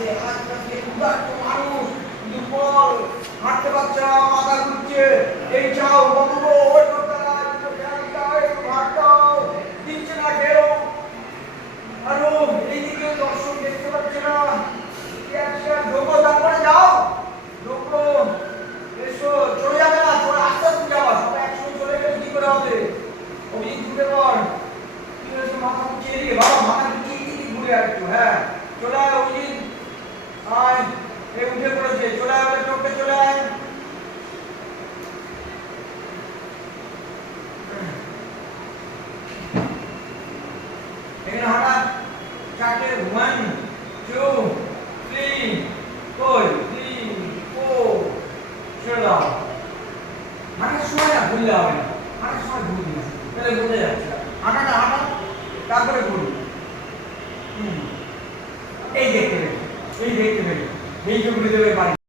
হাঁটছে হাঁটছে ক্ষুধার্ত মানুষ দুর্বল হাঁটতে পারছে না মাথা ঘুরছে। এই চাও গো, ওই দিচ্ছে না আরও চলে যাবে আস্তে আস্তে যাওয়া সবাই একসঙ্গে চলে গেলে কি করে হবে? অভিজিৎ ঘুরে পর কি হয়েছে মাথা ঘুরছে? এদিকে ঘুরে একটু হ্যাঁ। চলে এ উঠে পড়েছে, চলে আয়, ওদের চলে আয়। সময় না ভুললে হবে না। সময় ভুল না তাহলে বোঝা যাচ্ছে। হাঁটাটা। এই দেখতে পেলে, এই দেখতে পেলে। এই বাড়ি।